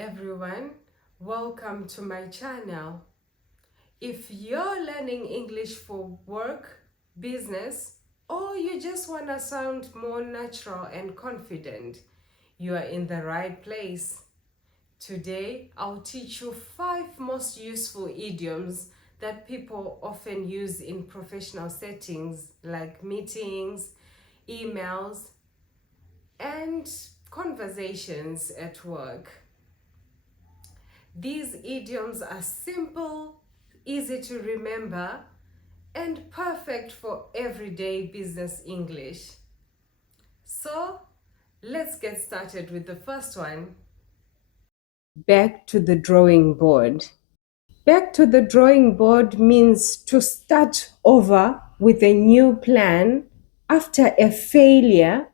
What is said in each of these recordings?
everyone, welcome to my channel. If you're learning English for work, business, or you just want to sound more natural and confident, you are in the right place. Today, I'll teach you 5 most useful idioms that people often use in professional settings like meetings, emails, and conversations at work. These idioms are simple, easy to remember, and perfect for everyday business English. So, let's get started with the first one. Back to the drawing board. Back to the drawing board means to start over with a new plan after a failure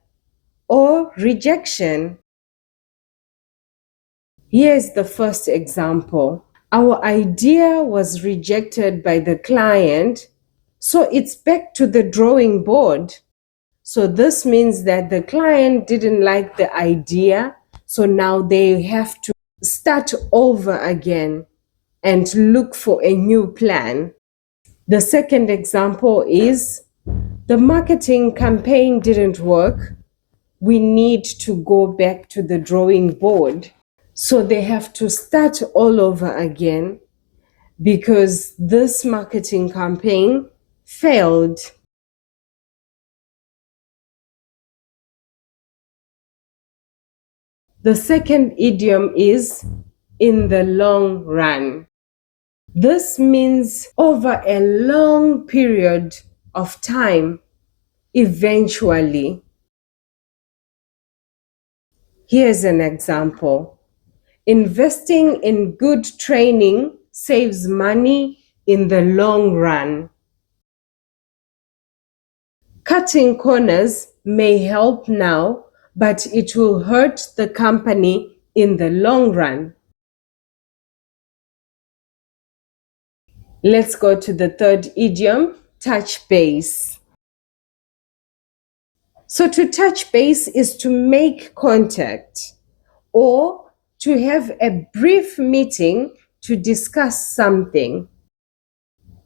or rejection. Here's the first example. Our idea was rejected by the client, so it's back to the drawing board. So this means that the client didn't like the idea, so now they have to start over again and look for a new plan. The second example is the marketing campaign didn't work. We need to go back to the drawing board. So they have to start all over again because this marketing campaign failed. The second idiom is in the long run. This means over a long period of time, eventually. Here's an example. Investing in good training saves money in the long run. Cutting corners may help now, but it will hurt the company in the long run. Let's go to the third idiom, touch base. So to touch base is to make contact or to have a brief meeting to discuss something.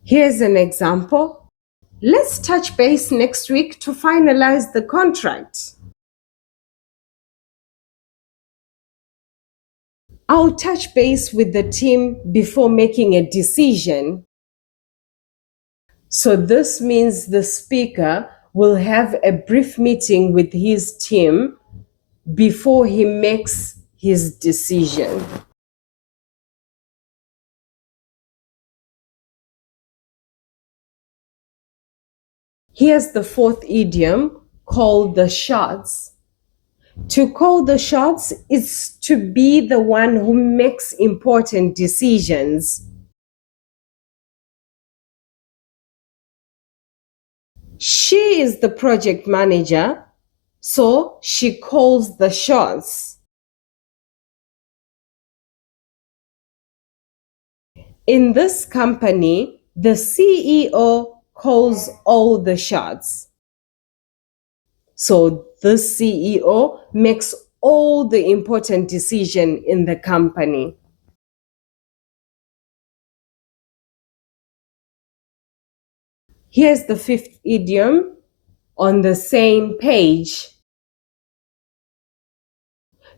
Here's an example. Let's touch base next week to finalize the contract. I'll touch base with the team before making a decision. So this means the speaker will have a brief meeting with his team before he makes his decision. Here's the fourth idiom, call the shots. To call the shots is to be the one who makes important decisions. She is the project manager, so she calls the shots. In this company, the CEO calls all the shots. So the CEO makes all the important decisions in the company. Here's the fifth idiom, on the same page.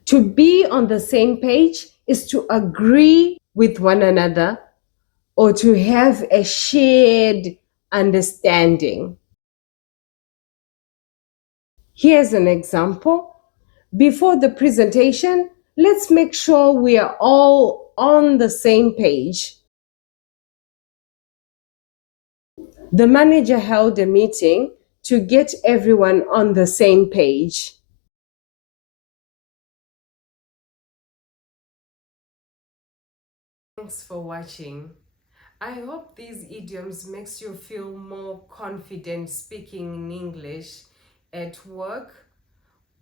To be on the same page is to agree with one another or to have a shared understanding. Here's an example. Before the presentation, let's make sure we are all on the same page. The manager held a meeting to get everyone on the same page. Thanks for watching. I hope these idioms makes you feel more confident speaking in English at work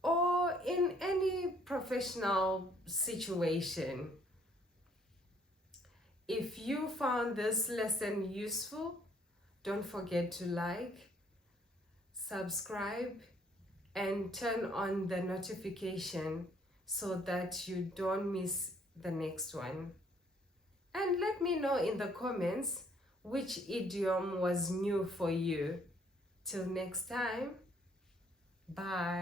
or in any professional situation. If you found this lesson useful, don't forget to like, subscribe, and turn on the notification so that you don't miss the next one. And let me know in the comments which idiom was new for you. Till next time, bye.